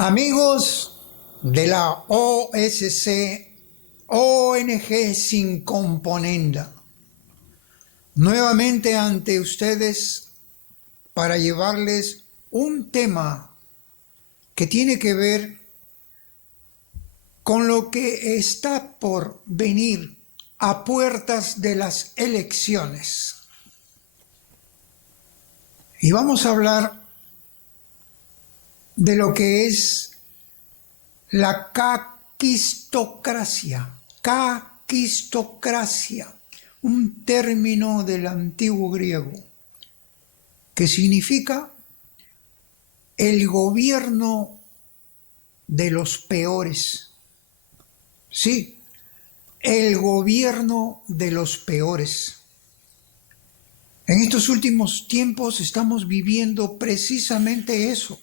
Amigos de la OSC, ONG sin componenda, nuevamente ante ustedes para llevarles un tema que tiene que ver con lo que está por venir a puertas de las elecciones. Y vamos a hablar de lo que es la caquistocracia. Caquistocracia, un término del antiguo griego que significa el gobierno de los peores. Sí, el gobierno de los peores. En estos últimos tiempos estamos viviendo precisamente eso.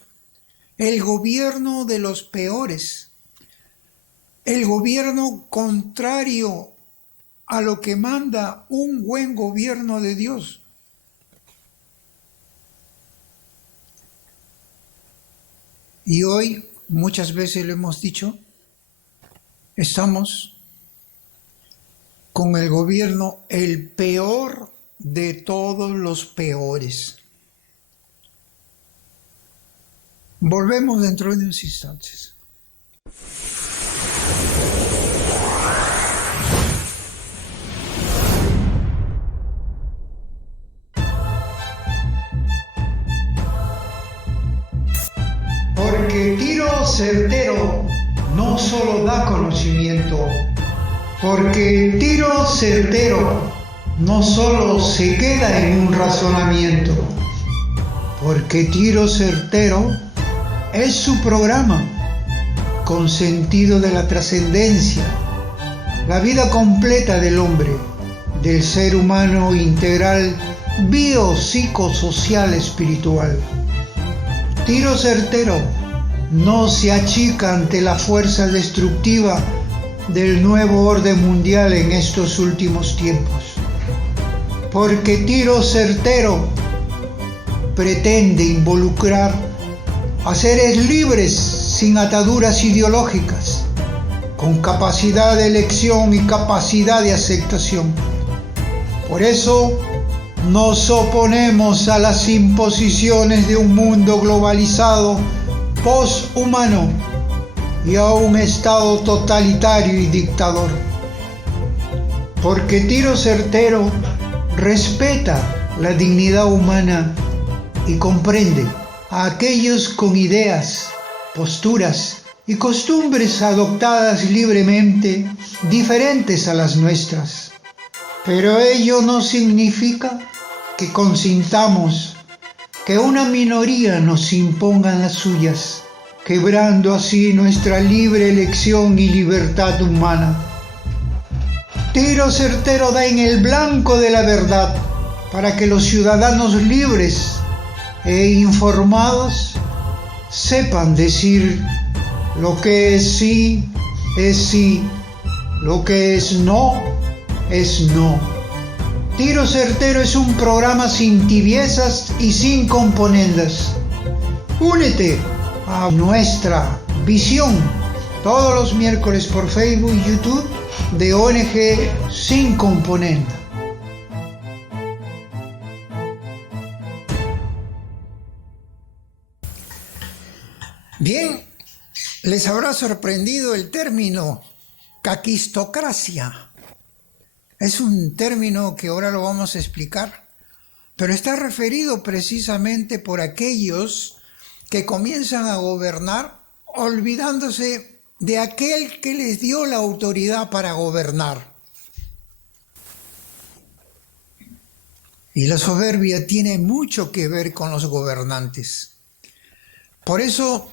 El gobierno de los peores, el gobierno contrario a lo que manda un buen gobierno de Dios. Y hoy, muchas veces lo hemos dicho, estamos con el gobierno el peor de todos los peores. Volvemos dentro de unos instantes. Porque tiro certero no solo da conocimiento, porque tiro certero no solo se queda en un razonamiento, porque tiro certero es su programa, con sentido de la trascendencia, la vida completa del hombre, del ser humano integral, biopsicosocial espiritual. Tiro certero no se achica ante la fuerza destructiva del nuevo orden mundial en estos últimos tiempos, porque tiro certero pretende involucrar a seres libres sin ataduras ideológicas, con capacidad de elección y capacidad de aceptación. Por eso nos oponemos a las imposiciones de un mundo globalizado, poshumano y a un Estado totalitario y dictador. Porque tiro certero respeta la dignidad humana y comprende a aquellos con ideas, posturas y costumbres adoptadas libremente diferentes a las nuestras. Pero ello no significa que consintamos que una minoría nos imponga las suyas, quebrando así nuestra libre elección y libertad humana. Tiro certero da en el blanco de la verdad para que los ciudadanos libres e informados sepan decir lo que es sí, lo que es no. Tiro certero es un programa sin tibiezas y sin componendas. Únete a nuestra visión todos los miércoles por Facebook y YouTube de ONG sin componenda. Bien, les habrá sorprendido el término caquistocracia. Es un término que ahora lo vamos a explicar, pero está referido precisamente por aquellos que comienzan a gobernar olvidándose de aquel que les dio la autoridad para gobernar. Y la soberbia tiene mucho que ver con los gobernantes. Por eso,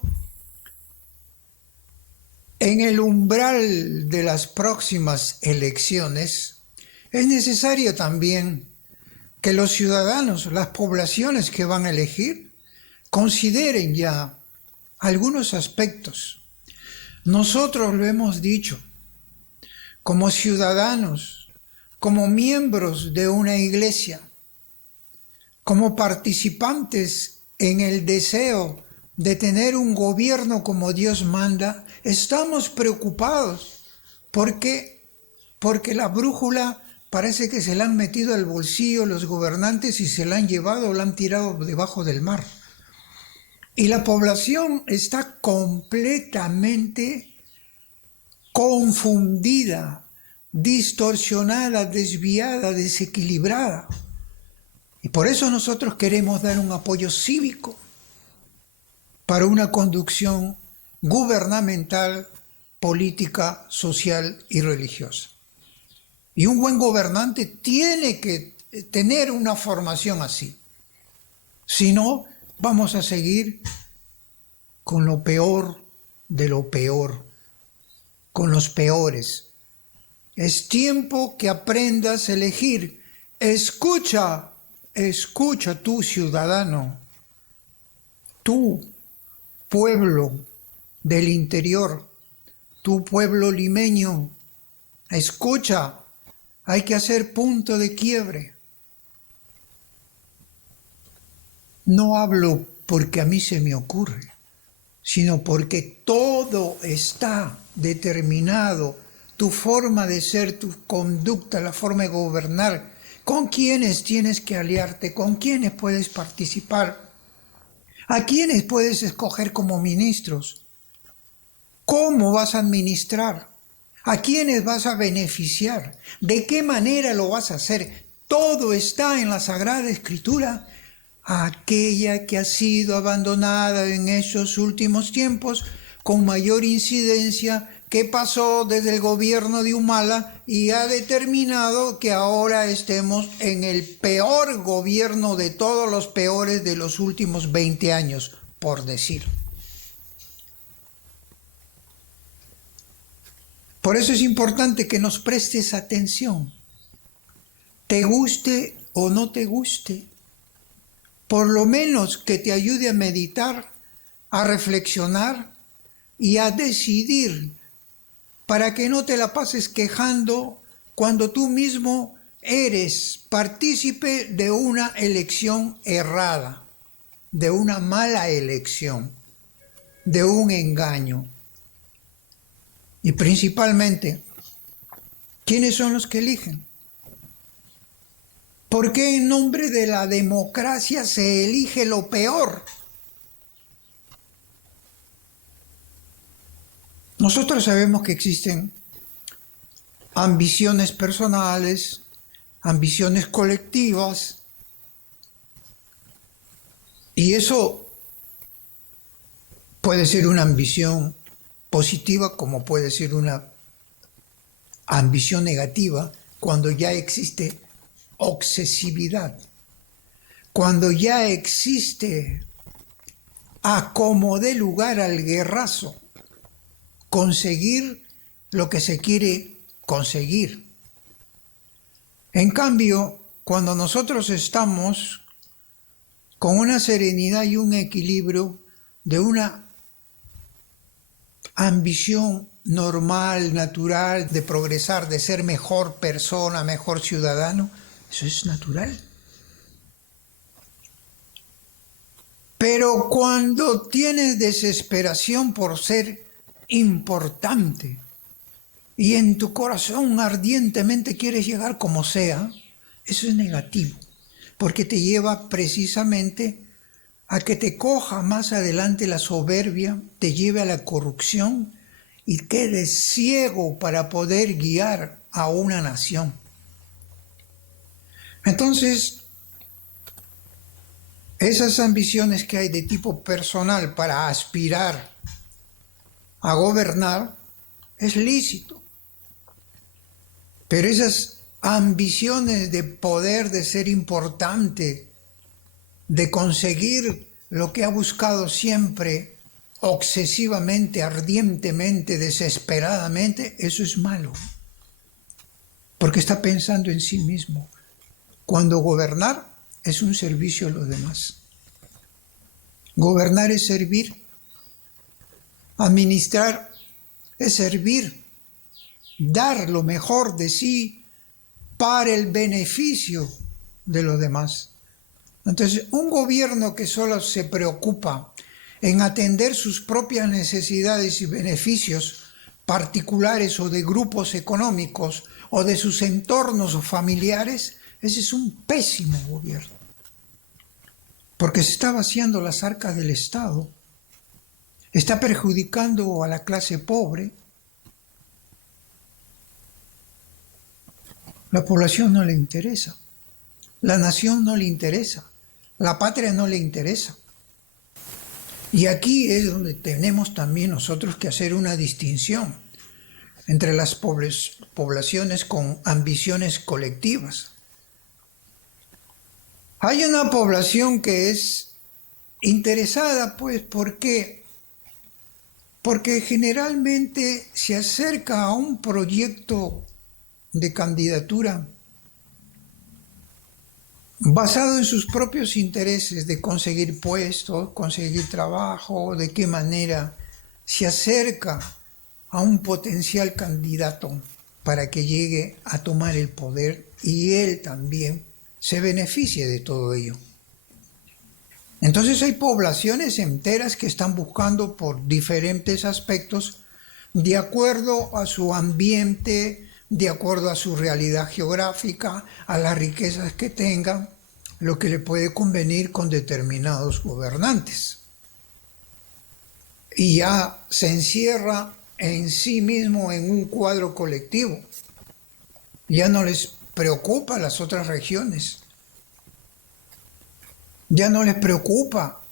en el umbral de las próximas elecciones, es necesario también que los ciudadanos, las poblaciones que van a elegir, consideren ya algunos aspectos. Nosotros lo hemos dicho, como ciudadanos, como miembros de una iglesia, como participantes en el deseo de tener un gobierno como Dios manda, estamos preocupados porque la brújula parece que se la han metido al bolsillo los gobernantes y se la han llevado o la han tirado debajo del mar. Y la población está completamente confundida, distorsionada, desviada, desequilibrada. Y por eso nosotros queremos dar un apoyo cívico para una conducción gubernamental, política, social y religiosa. Y un buen gobernante tiene que tener una formación así. Si no, vamos a seguir con lo peor de lo peor, con los peores. Es tiempo que aprendas a elegir. Escucha tú, ciudadano, tú, pueblo del interior, tu pueblo limeño, escucha, hay que hacer punto de quiebre. No hablo porque a mí se me ocurre, sino porque todo está determinado, tu forma de ser, tu conducta, la forma de gobernar, con quiénes tienes que aliarte, con quiénes puedes participar, a quiénes puedes escoger como ministros, cómo vas a administrar, a quiénes vas a beneficiar, de qué manera lo vas a hacer. Todo está en la Sagrada Escritura. Aquella que ha sido abandonada en esos últimos tiempos con mayor incidencia, que pasó desde el gobierno de Humala y ha determinado que ahora estemos en el peor gobierno de todos los peores de los últimos 20 años, por decir. Por eso es importante que nos prestes atención, te guste o no te guste. Por lo menos que te ayude a meditar, a reflexionar y a decidir, para que no te la pases quejando cuando tú mismo eres partícipe de una elección errada, de una mala elección, de un engaño. Y principalmente, ¿quiénes son los que eligen? ¿Por qué en nombre de la democracia se elige lo peor? Nosotros sabemos que existen ambiciones personales, ambiciones colectivas, y eso puede ser una ambición positiva como puede ser una ambición negativa cuando ya existe obsesividad, cuando ya existe a como dé lugar al guerrazo, conseguir lo que se quiere conseguir. En cambio, cuando nosotros estamos con una serenidad y un equilibrio de una ambición normal, natural, de progresar, de ser mejor persona, mejor ciudadano, eso es natural. Pero cuando tienes desesperación por ser importante y en tu corazón ardientemente quieres llegar como sea, eso es negativo, porque te lleva precisamente a que te coja más adelante la soberbia, te lleve a la corrupción y quedes ciego para poder guiar a una nación. Entonces, esas ambiciones que hay de tipo personal para aspirar a gobernar es lícito, pero esas ambiciones de poder, de ser importante, de conseguir lo que ha buscado siempre, obsesivamente, ardientemente, desesperadamente, eso es malo, porque está pensando en sí mismo, cuando gobernar es un servicio a los demás. Gobernar es servir, administrar es servir, dar lo mejor de sí para el beneficio de los demás. Entonces, un gobierno que solo se preocupa en atender sus propias necesidades y beneficios particulares o de grupos económicos o de sus entornos familiares, ese es un pésimo gobierno, porque se está vaciando las arcas del Estado, está perjudicando a la clase pobre. La población no le interesa, la nación no le interesa, la patria no le interesa. Y aquí es donde tenemos también nosotros que hacer una distinción entre las poblaciones con ambiciones colectivas. Hay una población que es interesada, pues, ¿por qué? Porque generalmente se acerca a un proyecto de candidatura basado en sus propios intereses de conseguir puestos, conseguir trabajo, de qué manera se acerca a un potencial candidato para que llegue a tomar el poder y él también se beneficie de todo ello. Entonces hay poblaciones enteras que están buscando por diferentes aspectos, de acuerdo a su ambiente, de acuerdo a su realidad geográfica, a las riquezas que tengan, lo que le puede convenir con determinados gobernantes. Y ya se encierra en sí mismo en un cuadro colectivo. Ya no les preocupa las otras regiones. Ya no les preocupa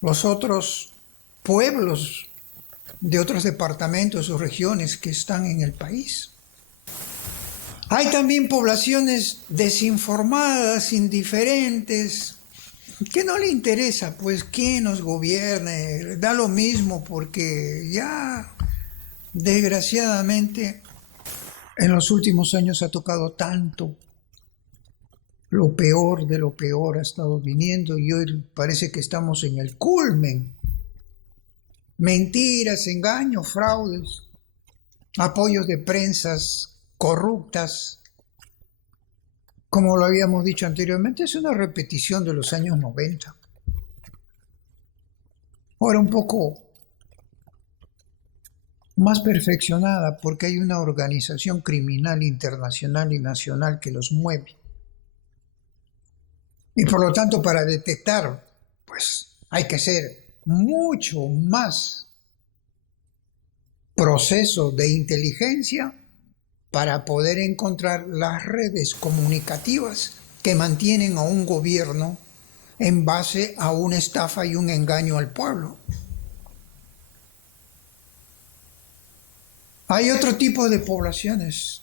los otros pueblos de otros departamentos o regiones que están en el país. Hay también poblaciones desinformadas, indiferentes, que no le interesa, pues, quién nos gobierne, da lo mismo, porque ya, desgraciadamente, en los últimos años ha tocado tanto, lo peor de lo peor ha estado viniendo y hoy parece que estamos en el culmen. Mentiras, engaños, fraudes, apoyos de prensas corruptas, como lo habíamos dicho anteriormente, es una repetición de los años 90. Ahora un poco más perfeccionada porque hay una organización criminal internacional y nacional que los mueve. Y por lo tanto, para detectar, pues hay que hacer mucho más proceso de inteligencia para poder encontrar las redes comunicativas que mantienen a un gobierno en base a una estafa y un engaño al pueblo. Hay otro tipo de poblaciones.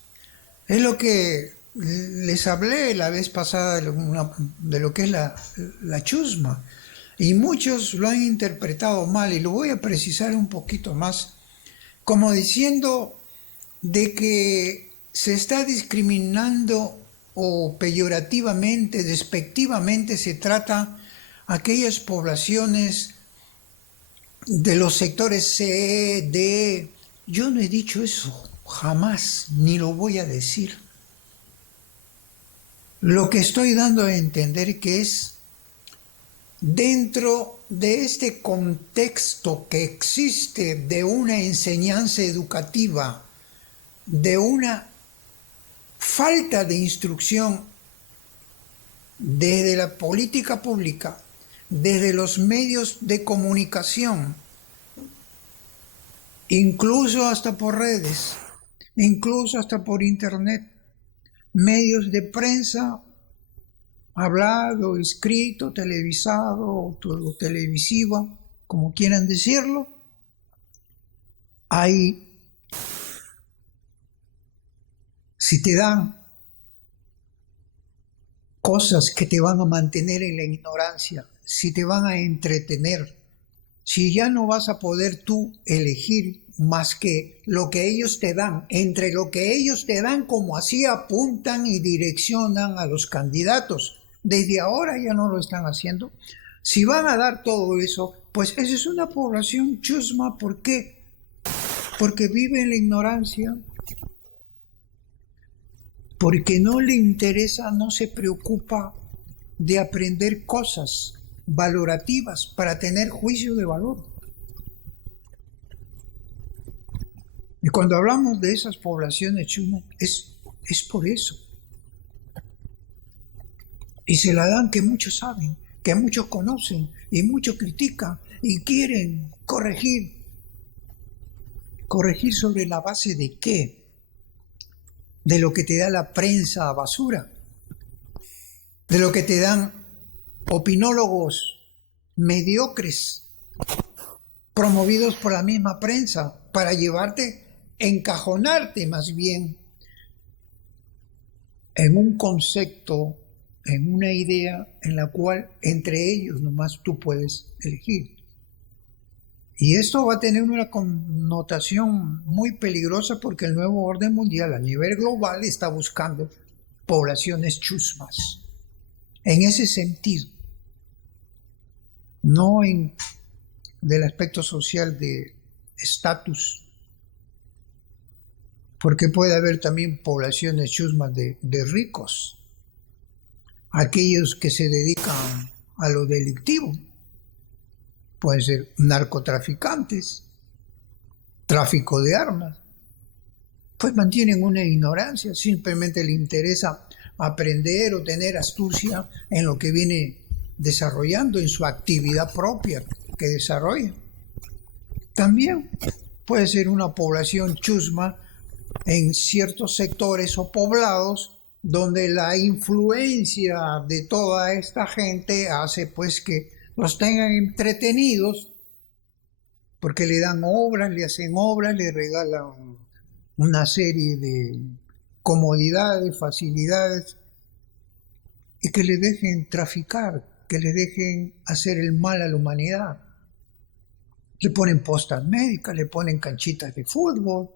Es lo que les hablé la vez pasada de lo que es la chusma. Y muchos lo han interpretado mal y lo voy a precisar un poquito más, como diciendo de que se está discriminando o peyorativamente, despectivamente se trata a aquellas poblaciones de los sectores C, D. Yo no he dicho eso, jamás, ni lo voy a decir. Lo que estoy dando a entender que es dentro de este contexto que existe de una enseñanza educativa, de una falta de instrucción desde la política pública, desde los medios de comunicación, incluso hasta por redes, incluso hasta por internet, medios de prensa, hablado, escrito, televisado o televisiva, como quieran decirlo, si te dan cosas que te van a mantener en la ignorancia, si te van a entretener, si ya no vas a poder tú elegir más que lo que ellos te dan, entre lo que ellos te dan, como así apuntan y direccionan a los candidatos, desde ahora ya no lo están haciendo. Si van a dar todo eso, pues esa es una población chusma. ¿Por qué? Porque vive en la ignorancia, porque no le interesa, no se preocupa de aprender cosas, valorativas para tener juicio de valor. Y cuando hablamos de esas poblaciones chusmas, es por eso. Y se la dan que muchos saben, que muchos conocen y muchos critican y quieren corregir. ¿Corregir sobre la base de qué? De lo que te da la prensa basura, de lo que te dan opinólogos mediocres, promovidos por la misma prensa, para llevarte, encajonarte más bien en un concepto, en una idea en la cual entre ellos nomás tú puedes elegir. Y esto va a tener una connotación muy peligrosa porque el nuevo orden mundial a nivel global está buscando poblaciones chusmas. En ese sentido, no en del aspecto social de estatus, porque puede haber también poblaciones chusmas de ricos, aquellos que se dedican a lo delictivo. Pueden ser narcotraficantes, tráfico de armas, pues mantienen una ignorancia, simplemente le interesa aprender o tener astucia en lo que viene desarrollando, en su actividad propia que desarrolla. También puede ser una población chusma en ciertos sectores o poblados donde la influencia de toda esta gente hace pues que los tengan entretenidos porque le dan obras, le hacen obras, le regalan una serie de comodidades, facilidades y que le dejen traficar, que le dejen hacer el mal a la humanidad. Le ponen postas médicas, le ponen canchitas de fútbol,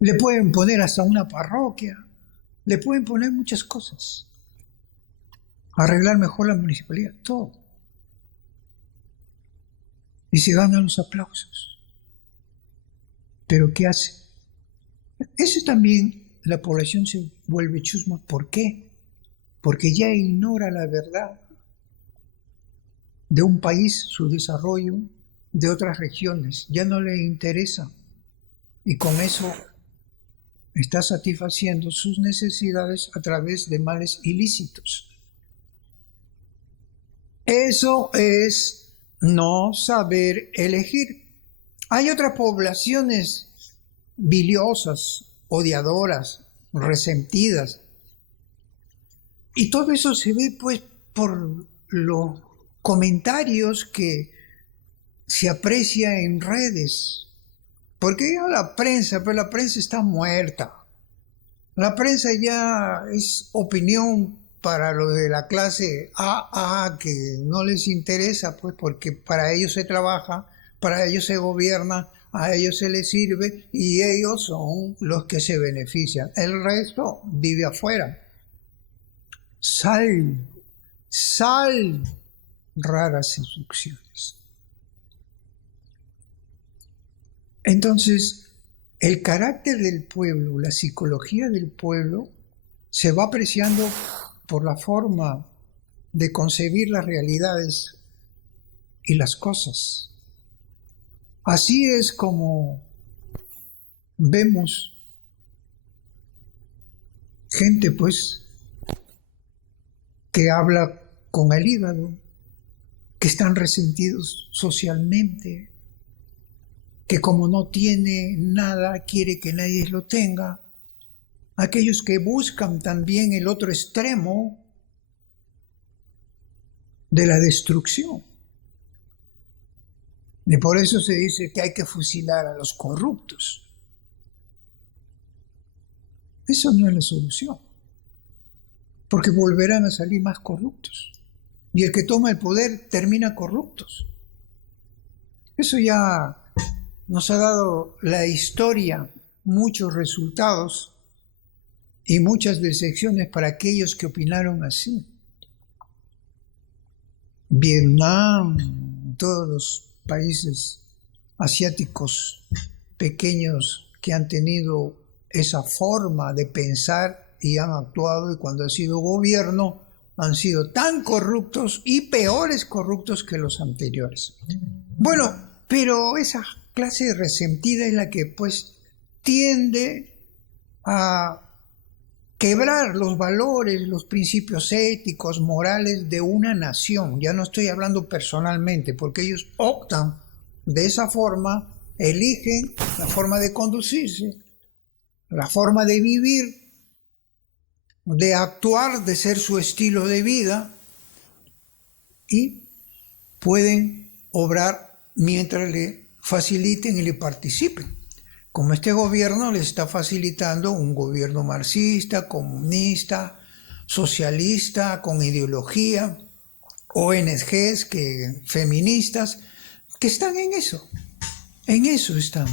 le pueden poner hasta una parroquia, le pueden poner muchas cosas. Arreglar mejor la municipalidad, todo. Y se ganan los aplausos. ¿Pero qué hace? Ese también, la población se vuelve chusma. ¿Por qué? Porque ya ignora la verdad de un país, su desarrollo, de otras regiones. Ya no le interesa. Y con eso está satisfaciendo sus necesidades a través de males ilícitos. Eso es no saber elegir. Hay otras poblaciones biliosas, odiadoras, resentidas. Y todo eso se ve pues por los comentarios que se aprecia en redes. Porque ya la prensa, pero la prensa está muerta. La prensa ya es opinión para los de la clase AA, que no les interesa, pues porque para ellos se trabaja, para ellos se gobierna, a ellos se les sirve y ellos son los que se benefician. El resto vive afuera. Raras instrucciones. Entonces, el carácter del pueblo, la psicología del pueblo, se va apreciando por la forma de concebir las realidades y las cosas. Así es como vemos gente pues que habla con el hígado, que están resentidos socialmente, que como no tiene nada quiere que nadie lo tenga. Aquellos que buscan también el otro extremo de la destrucción. Y por eso se dice que hay que fusilar a los corruptos. Eso no es la solución, porque volverán a salir más corruptos. Y el que toma el poder termina corruptos. Eso ya nos ha dado la historia muchos resultados y muchas decepciones para aquellos que opinaron así. Vietnam, todos los países asiáticos pequeños que han tenido esa forma de pensar y han actuado, y cuando ha sido gobierno han sido tan corruptos y peores corruptos que los anteriores. Bueno, pero esa clase de resentida es la que pues tiende a quebrar los valores, los principios éticos, morales de una nación. Ya no estoy hablando personalmente, porque ellos optan de esa forma, eligen la forma de conducirse, la forma de vivir, de actuar, de ser su estilo de vida, y pueden obrar mientras le faciliten y le participen. Como este gobierno le está facilitando un gobierno marxista, comunista, socialista, con ideología, ONGs, feministas, que están en eso están.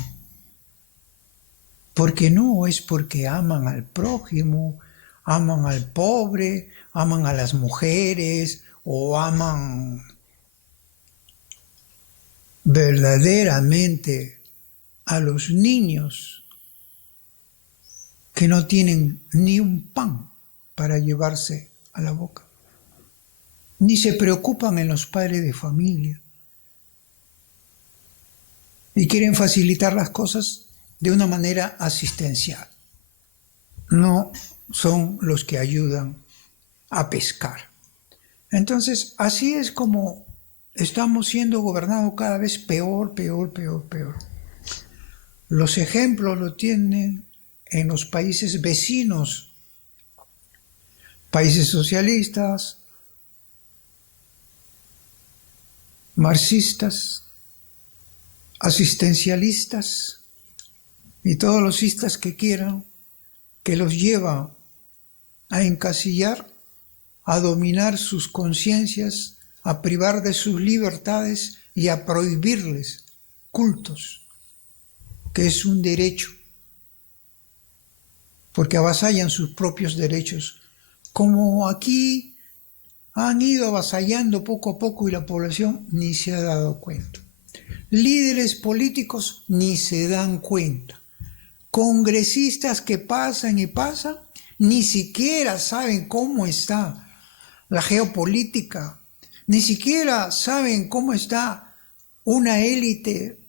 Porque no es porque aman al prójimo, aman al pobre, aman a las mujeres o aman verdaderamente a los niños que no tienen ni un pan para llevarse a la boca, ni se preocupan en los padres de familia y quieren facilitar las cosas de una manera asistencial. No son los que ayudan a pescar. Entonces, así es como estamos siendo gobernados cada vez peor. Los ejemplos lo tienen en los países vecinos, países socialistas, marxistas, asistencialistas y todos los istas que quieran, que los lleva a encasillar, a dominar sus conciencias, a privar de sus libertades y a prohibirles cultos, que es un derecho, porque avasallan sus propios derechos, como aquí han ido avasallando poco a poco y la población ni se ha dado cuenta. Líderes políticos ni se dan cuenta. Congresistas que pasan y pasan, ni siquiera saben cómo está la geopolítica, ni siquiera saben cómo está una élite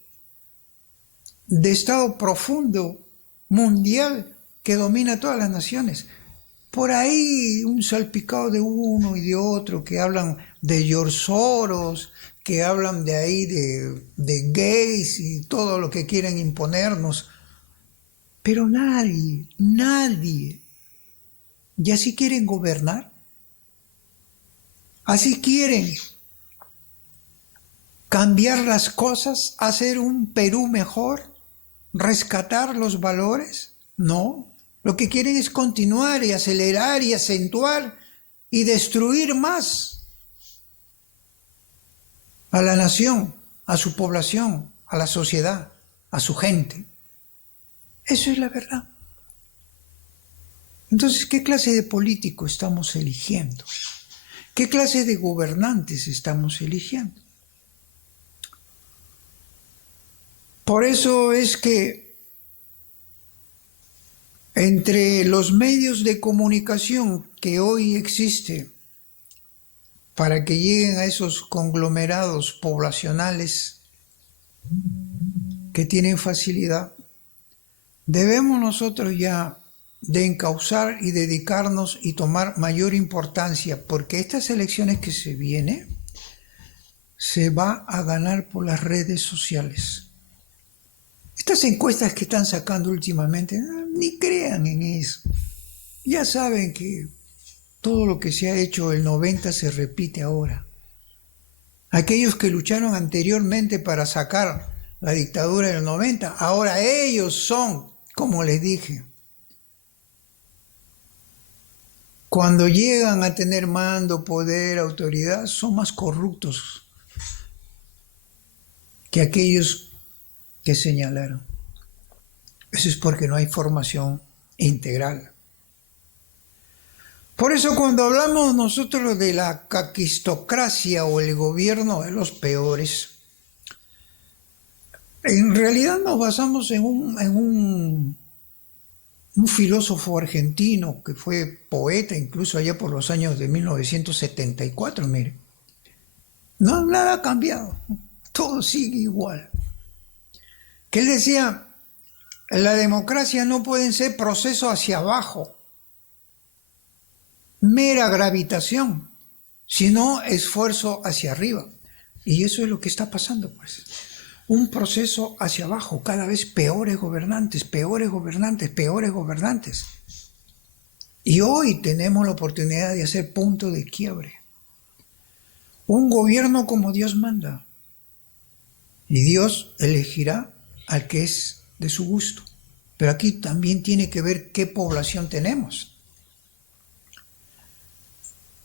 de estado profundo mundial que domina todas las naciones. Por ahí un salpicado de uno y de otro que hablan de George Soros, que hablan de ahí de gays y todo lo que quieren imponernos. Pero nadie, y así quieren gobernar, así quieren cambiar las cosas, hacer un Perú mejor, rescatar los valores. No, lo que quieren es continuar y acelerar y acentuar y destruir más a la nación, a su población, a la sociedad, a su gente. Eso es la verdad. Entonces, ¿qué clase de político estamos eligiendo? ¿Qué clase de gobernantes estamos eligiendo? Por eso es que entre los medios de comunicación que hoy existen para que lleguen a esos conglomerados poblacionales que tienen facilidad, debemos nosotros ya de encauzar y dedicarnos y tomar mayor importancia, porque estas elecciones que se vienen se va a ganar por las redes sociales. Estas encuestas que están sacando últimamente, ni crean en eso. Ya saben que todo lo que se ha hecho el 90 se repite ahora. Aquellos que lucharon anteriormente para sacar la dictadura del 90, ahora ellos son, como les dije, cuando llegan a tener mando, poder, autoridad, son más corruptos que aquellos que señalaron. Eso es porque no hay formación integral. Por eso cuando hablamos nosotros de la caquistocracia o el gobierno de los peores, en realidad nos basamos en un un filósofo argentino que fue poeta incluso allá por los años de 1974, mire. No, nada ha cambiado, todo sigue igual. Que él decía, la democracia no pueden ser procesos hacia abajo, mera gravitación, sino esfuerzo hacia arriba. Y eso es lo que está pasando, pues. Un proceso hacia abajo, cada vez peores gobernantes, peores gobernantes, peores gobernantes. Y hoy tenemos la oportunidad de hacer punto de quiebre. Un gobierno como Dios manda. Y Dios elegirá al que es de su gusto. Pero aquí también tiene que ver qué población tenemos.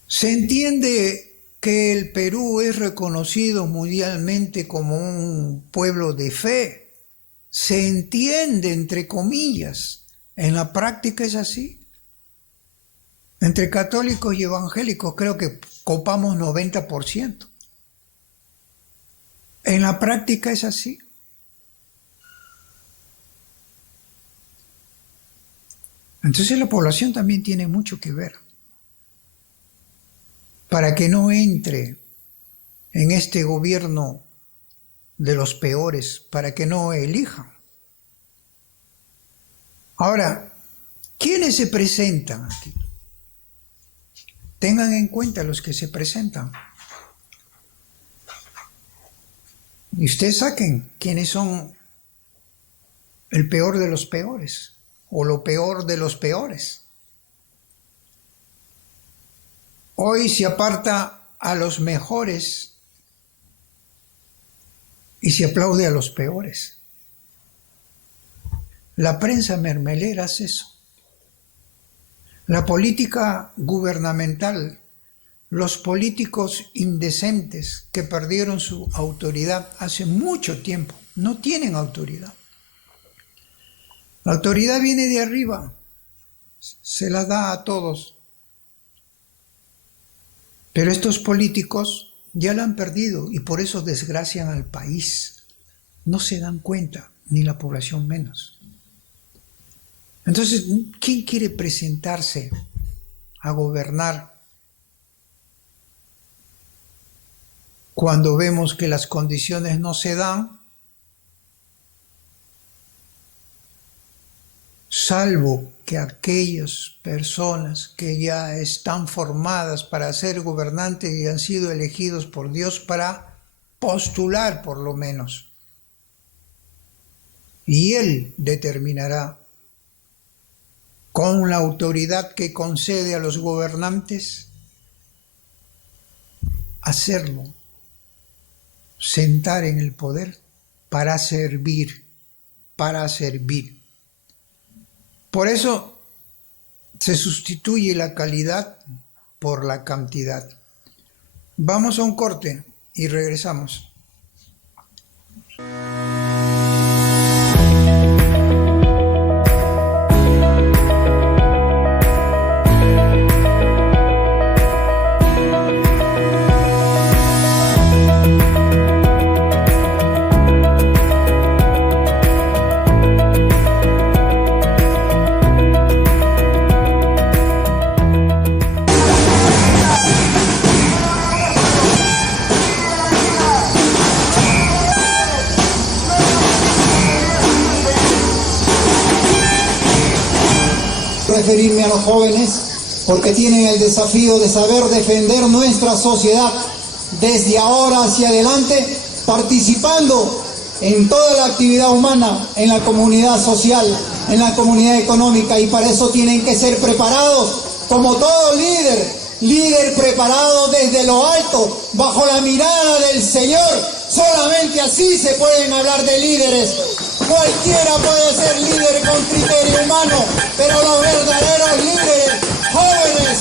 Se entiende que el Perú es reconocido mundialmente como un pueblo de fe. Se entiende, entre comillas. En la práctica es así. Entre católicos y evangélicos creo que copamos 90%. En la práctica es así. Entonces la población también tiene mucho que ver. Para que no entre en este gobierno de los peores, para que no elijan. Ahora, ¿quiénes se presentan aquí? Tengan en cuenta los que se presentan. Y ustedes saquen quiénes son el peor de los peores, o lo peor de los peores. Hoy se aparta a los mejores y se aplaude a los peores. La prensa mermelera hace eso. La política gubernamental, los políticos indecentes que perdieron su autoridad hace mucho tiempo, no tienen autoridad. La autoridad viene de arriba, se la da a todos. Pero estos políticos ya la han perdido y por eso desgracian al país. No se dan cuenta, ni la población menos. Entonces, ¿quién quiere presentarse a gobernar cuando vemos que las condiciones no se dan? Salvo que aquellas personas que ya están formadas para ser gobernantes y han sido elegidos por Dios para postular por lo menos. Y Él determinará con la autoridad que concede a los gobernantes hacerlo, sentar en el poder para servir, para servir. Por eso se sustituye la calidad por la cantidad. Vamos a un corte y regresamos. Referirme a los jóvenes porque tienen el desafío de saber defender nuestra sociedad desde ahora hacia adelante, participando en toda la actividad humana, en la comunidad social, en la comunidad económica, y para eso tienen que ser preparados como todo líder preparado desde lo alto, bajo la mirada del Señor. Solamente así se pueden hablar de líderes. Cualquiera puede ser líder con criterio humano, pero los verdaderos líderes, jóvenes,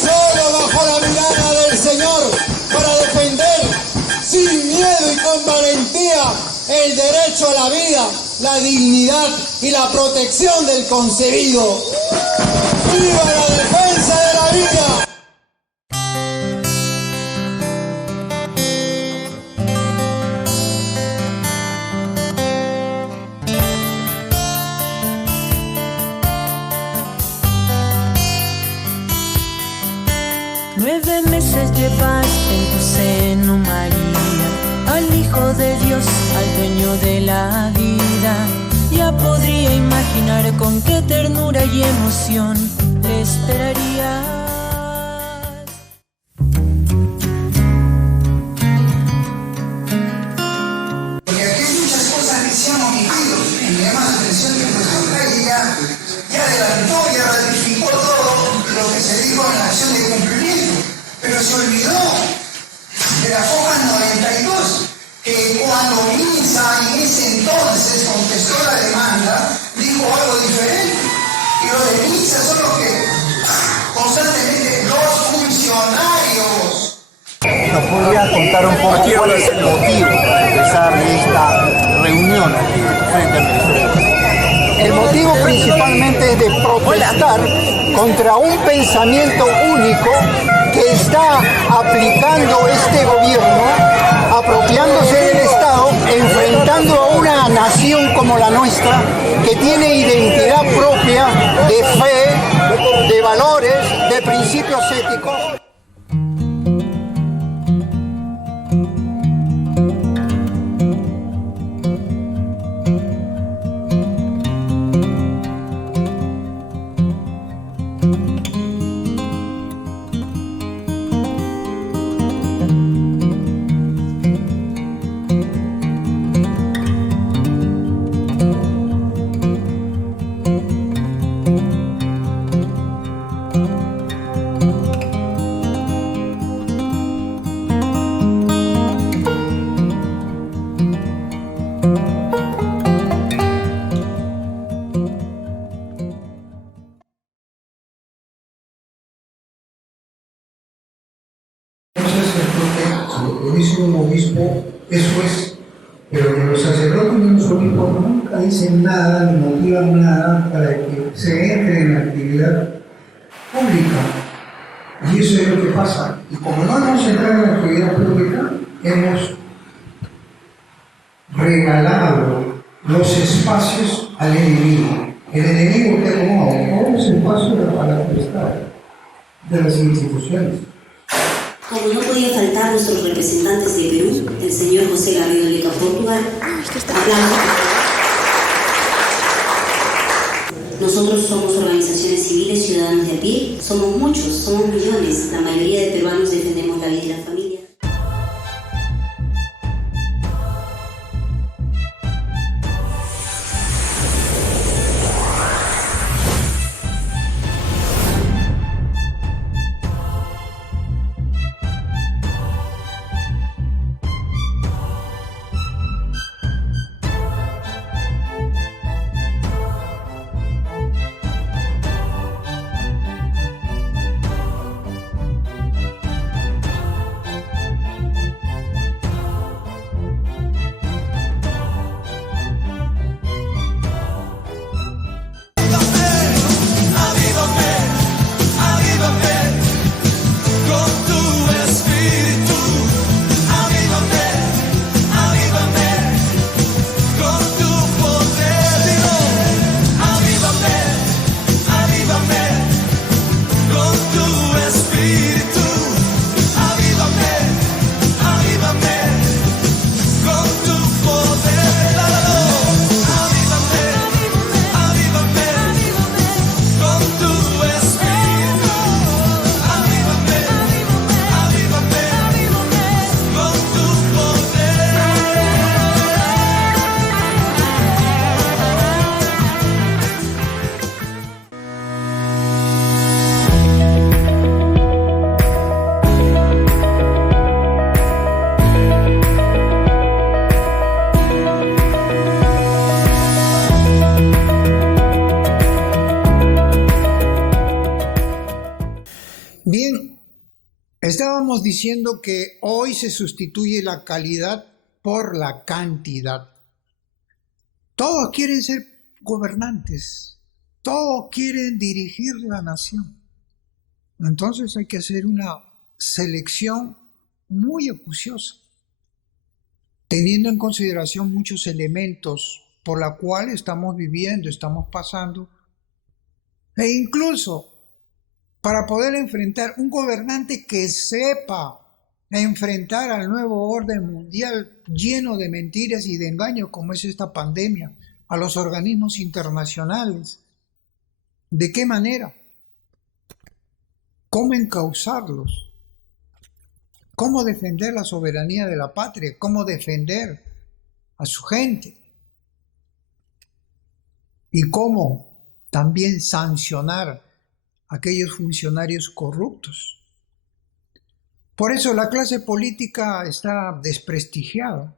solo bajo la mirada del Señor, para defender sin miedo y con valentía el derecho a la vida, la dignidad y la protección del concebido. ¡Viva la defensa de la vida! 9 meses llevaste en tu seno, María, al Hijo de Dios, al dueño de la vida. Ya podría imaginar con qué ternura y emoción le esperarías. Porque aquí hay muchas cosas que se han omitido y me llama la atención que el profesor Calle ya adelantó, ya ratificó todo lo que se dijo en la acción de cumplimiento, pero se olvidó de la FOCA 92, que cuando Minsa en ese entonces contestó la demanda, dijo algo diferente. Y los de Minsa son los que constantemente, los funcionarios. ¿Nos podría contar un poco cuál es el motivo para empezar esta reunión aquí frente al Ministerio? El motivo principalmente es de protestar contra un pensamiento único que está aplicando este gobierno, apropiándose del Estado, enfrentando a una nación como la nuestra, que tiene identidad propia de fe, de valores, de principios éticos. Lo dice un obispo, eso es, pero que los sacerdotes y los obispos nunca dicen nada ni motivan nada para que se entre en la actividad pública. Y eso es lo que pasa. Y como no hemos entrado en la actividad pública, hemos regalado los espacios al enemigo. El enemigo que ha tomado todos los espacios para la potestad de las instituciones. Como no podía faltar nuestros representantes de Perú, el señor José Garrido Leca Portugal, hablando. Nosotros somos organizaciones civiles, ciudadanos de a pie, somos muchos, somos millones, la mayoría de peruanos defendemos la vida y la familia. Bien, estábamos diciendo que hoy se sustituye la calidad por la cantidad. Todos quieren ser gobernantes, todos quieren dirigir la nación. Entonces hay que hacer una selección muy acuciosa, teniendo en consideración muchos elementos por los cuales estamos viviendo, estamos pasando, e incluso para poder enfrentar un gobernante que sepa enfrentar al nuevo orden mundial lleno de mentiras y de engaños como es esta pandemia, a los organismos internacionales. ¿De qué manera? ¿Cómo encauzarlos? ¿Cómo defender la soberanía de la patria? ¿Cómo defender a su gente? Y cómo también sancionar a aquellos funcionarios corruptos. Por eso la clase política está desprestigiada.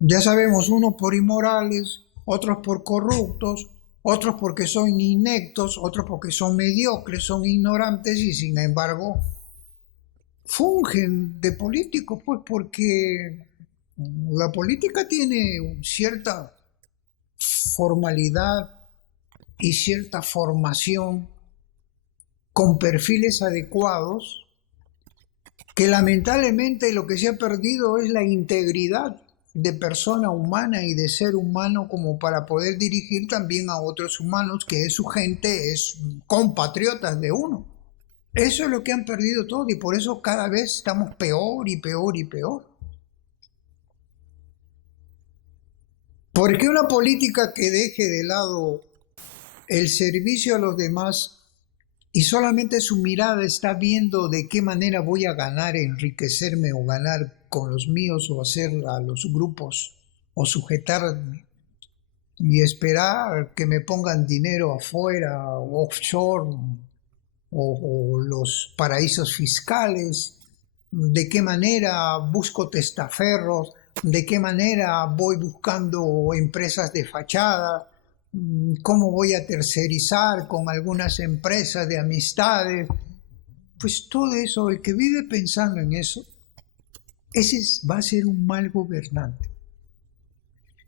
Ya sabemos, unos por inmorales, otros por corruptos, otros porque son ineptos, otros porque son mediocres, son ignorantes y sin embargo fungen de políticos, pues porque la política tiene cierta formalidad y cierta formación con perfiles adecuados, que lamentablemente lo que se ha perdido es la integridad de persona humana y de ser humano como para poder dirigir también a otros humanos, que es su gente, es compatriotas de uno. Eso es lo que han perdido todo y por eso cada vez estamos peor y peor y peor. Porque una política que deje de lado el servicio a los demás y solamente su mirada está viendo de qué manera voy a ganar, enriquecerme o ganar con los míos o hacer a los grupos o sujetarme y esperar que me pongan dinero afuera, offshore o los paraísos fiscales, de qué manera busco testaferros, de qué manera voy buscando empresas de fachada, cómo voy a tercerizar con algunas empresas de amistades. Pues todo eso, el que vive pensando en eso, ese va a ser un mal gobernante.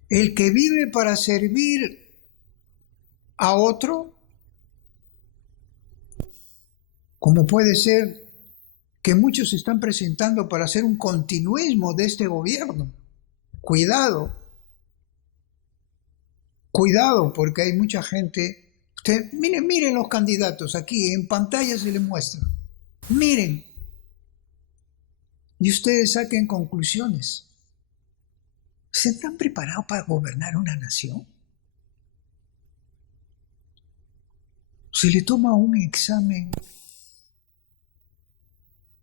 El que vive para servir a otro, como puede ser que muchos se están presentando para hacer un continuismo de este gobierno. Cuidado, porque hay mucha gente. Miren los candidatos aquí, en pantalla se les muestra. Miren, y ustedes saquen conclusiones. ¿Se están preparados para gobernar una nación? Se le toma un examen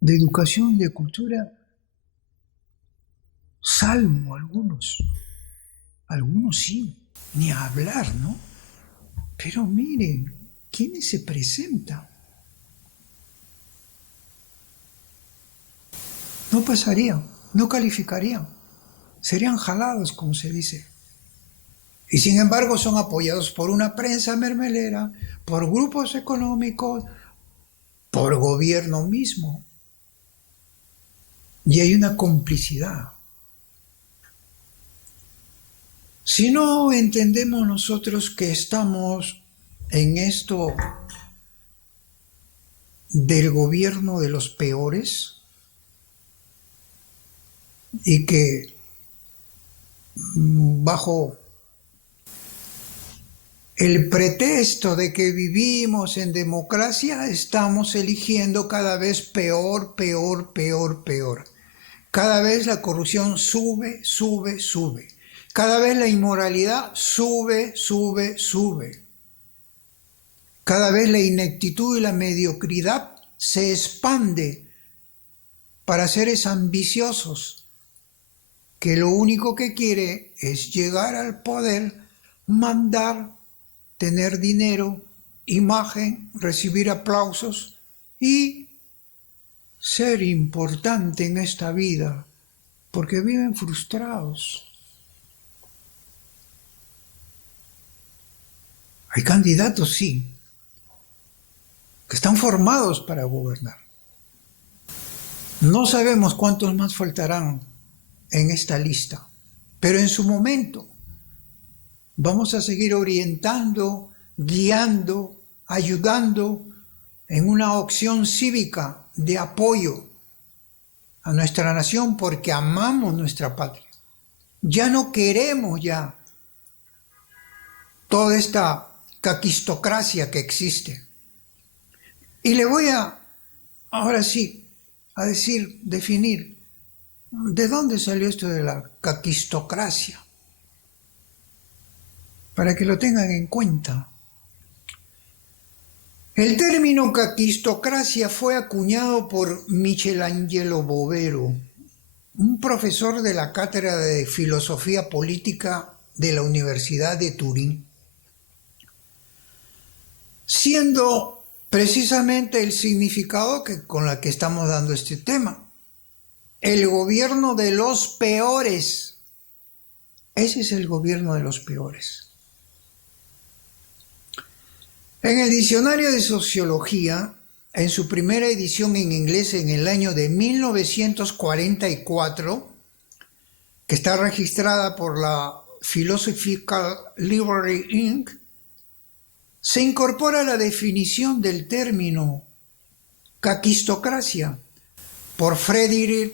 de educación, de cultura, salvo algunos sí, ni a hablar, ¿no? Pero miren, ¿quiénes se presentan? No pasarían, no calificarían, serían jalados, como se dice. Y sin embargo son apoyados por una prensa mermelera, por grupos económicos, por gobierno mismo. Y hay una complicidad. Si no entendemos nosotros que estamos en esto del gobierno de los peores y que bajo el pretexto de que vivimos en democracia estamos eligiendo cada vez peor. Cada vez la corrupción sube. Cada vez la inmoralidad sube. Cada vez la ineptitud y la mediocridad se expande para seres ambiciosos que lo único que quiere es llegar al poder, mandar, tener dinero, imagen, recibir aplausos y ser importante en esta vida, porque viven frustrados. Hay candidatos, sí, que están formados para gobernar. No sabemos cuántos más faltarán en esta lista, pero en su momento vamos a seguir orientando, guiando, ayudando en una opción cívica de apoyo a nuestra nación porque amamos nuestra patria. Ya no queremos toda esta caquistocracia que existe. Y le voy ahora sí, a definir, ¿de dónde salió esto de la caquistocracia? Para que lo tengan en cuenta. El término caquistocracia fue acuñado por Michelangelo Bovero, un profesor de la cátedra de filosofía política de la Universidad de Turín, siendo precisamente el significado con la que estamos dando este tema. El gobierno de los peores. Ese es el gobierno de los peores. En el diccionario de sociología, en su primera edición en inglés en el año de 1944, que está registrada por la Philosophical Library Inc., se incorpora la definición del término caquistocracia por Frederick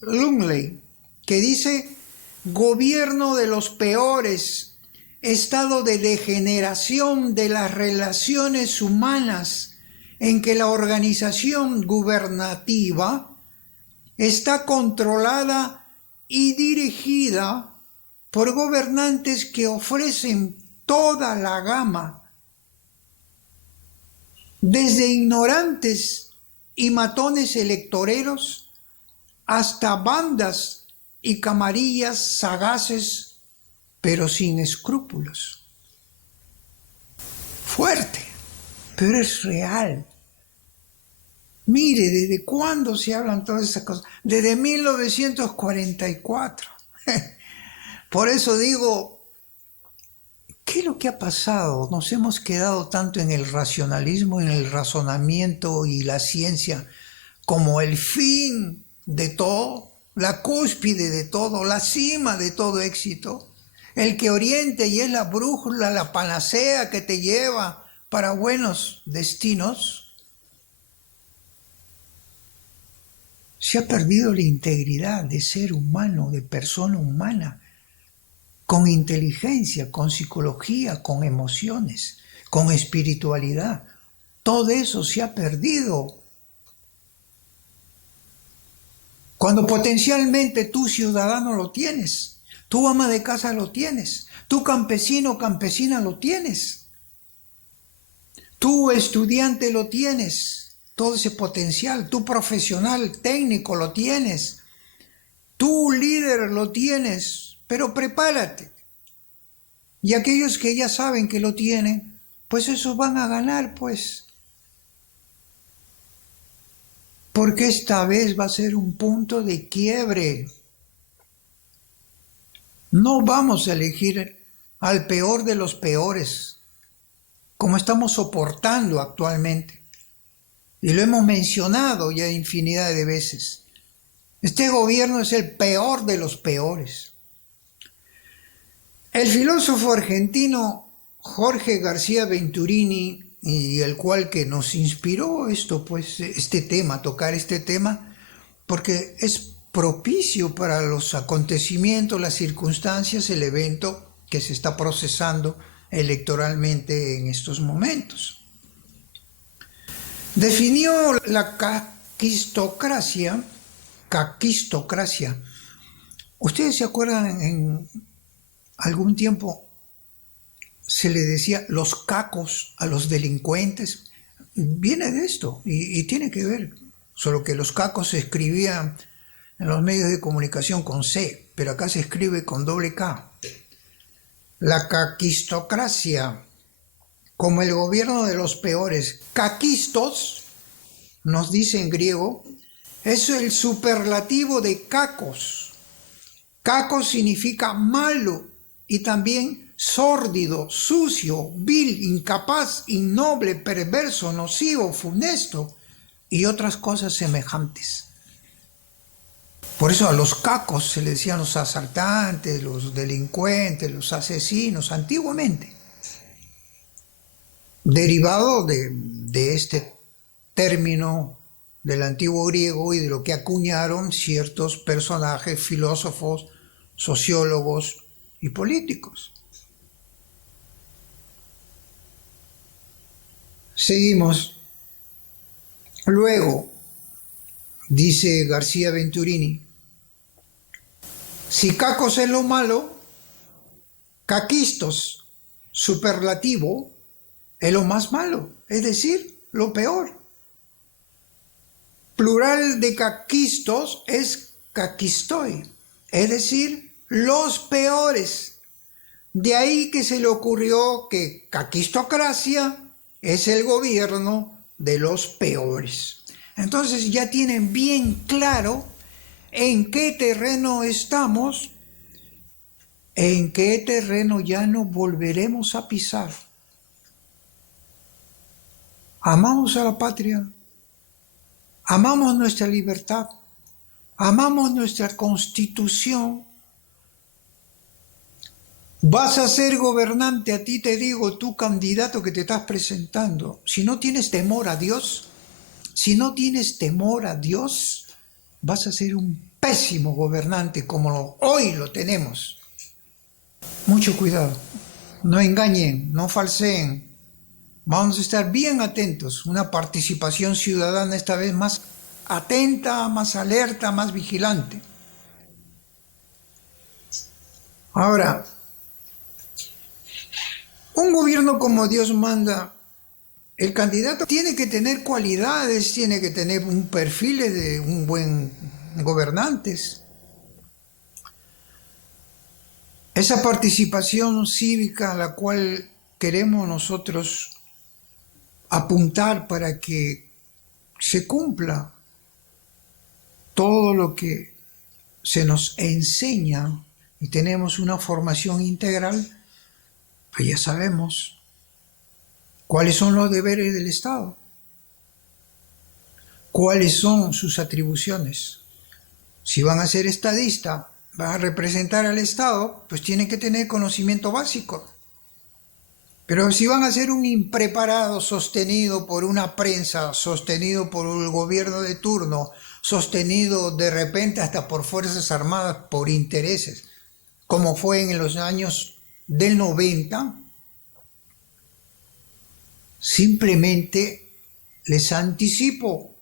Lumley, que dice: gobierno de los peores, estado de degeneración de las relaciones humanas en que la organización gubernativa está controlada y dirigida por gobernantes que ofrecen toda la gama, desde ignorantes y matones electoreros hasta bandas y camarillas sagaces pero sin escrúpulos. Fuerte, pero es real. Mire, ¿desde cuándo se hablan todas esas cosas? Desde 1944. Por eso digo, ¿qué es lo que ha pasado? Nos hemos quedado tanto en el racionalismo, en el razonamiento y la ciencia como el fin de todo, la cúspide de todo, la cima de todo éxito. El que oriente y es la brújula, la panacea que te lleva para buenos destinos. Se ha perdido la integridad de ser humano, de persona humana, con inteligencia, con psicología, con emociones, con espiritualidad. Todo eso se ha perdido. Cuando potencialmente tú, ciudadano, lo tienes. Tú, ama de casa, lo tienes. Tú, campesino, campesina, lo tienes. Tú, estudiante, lo tienes. Todo ese potencial. Tú, profesional, técnico, lo tienes. Tú, líder, lo tienes. Pero prepárate. Y aquellos que ya saben que lo tienen, pues esos van a ganar, pues. Porque esta vez va a ser un punto de quiebre. No vamos a elegir al peor de los peores, como estamos soportando actualmente. Y lo hemos mencionado ya infinidad de veces. Este gobierno es el peor de los peores. El filósofo argentino Jorge García Venturini, y el cual que nos inspiró tocar este tema, porque es propicio para los acontecimientos, las circunstancias, el evento que se está procesando electoralmente en estos momentos. Definió la caquistocracia. ¿Ustedes se acuerdan en algún tiempo se le decía los cacos a los delincuentes? Viene de esto y tiene que ver, solo que los cacos se escribían en los medios de comunicación con C, pero acá se escribe con doble K. La caquistocracia, como el gobierno de los peores. Kakistos, nos dice en griego, es el superlativo de kakos. Kakos significa malo y también sórdido, sucio, vil, incapaz, innoble, perverso, nocivo, funesto y otras cosas semejantes. Por eso a los cacos se les decían los asaltantes, los delincuentes, los asesinos, antiguamente. Derivado de este término del antiguo griego y de lo que acuñaron ciertos personajes, filósofos, sociólogos y políticos. Seguimos. Luego, dice García Venturini, si cacos es lo malo, caquistos, superlativo, es lo más malo, es decir, lo peor. Plural de caquistos es caquistoi, es decir, los peores. De ahí que se le ocurrió que caquistocracia es el gobierno de los peores. Entonces ya tienen bien claro en qué terreno estamos, en qué terreno ya no volveremos a pisar. Amamos a la patria, amamos nuestra libertad, amamos nuestra Constitución. Vas a ser gobernante, a ti te digo, tú candidato que te estás presentando, si no tienes temor a Dios, vas a ser un pésimo gobernante como hoy lo tenemos. Mucho cuidado, no engañen, no falseen, vamos a estar bien atentos, una participación ciudadana esta vez más atenta, más alerta, más vigilante. Ahora, un gobierno como Dios manda, el candidato tiene que tener cualidades, tiene que tener un perfil de un buen gobernante. Esa participación cívica a la cual queremos nosotros apuntar para que se cumpla todo lo que se nos enseña y tenemos una formación integral, pues ya sabemos cuáles son los deberes del Estado, cuáles son sus atribuciones. Si van a ser estadista, van a representar al Estado, pues tienen que tener conocimiento básico. Pero si van a ser un impreparado sostenido por una prensa, sostenido por el gobierno de turno, sostenido de repente hasta por Fuerzas Armadas, por intereses, como fue en los años del 90, simplemente les anticipo,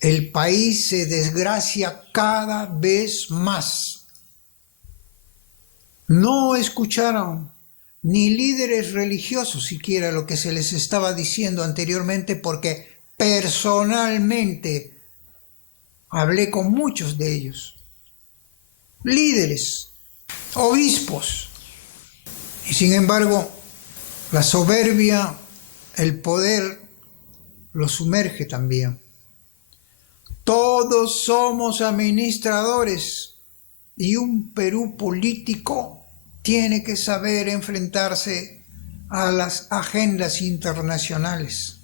el país se desgracia cada vez más. No escucharon ni líderes religiosos siquiera lo que se les estaba diciendo anteriormente, porque personalmente hablé con muchos de ellos, líderes, obispos, y sin embargo la soberbia, el poder los sumerge también. Todos somos administradores y un Perú político tiene que saber enfrentarse a las agendas internacionales.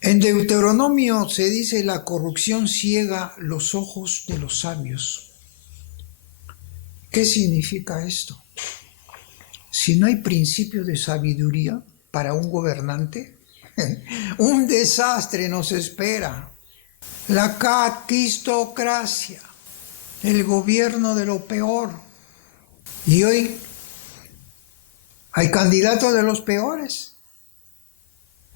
En Deuteronomio se dice: la corrupción ciega los ojos de los sabios. ¿Qué significa esto? Si no hay principio de sabiduría para un gobernante, un desastre nos espera. La caquistocracia, el gobierno de lo peor. Y hoy hay candidatos de los peores.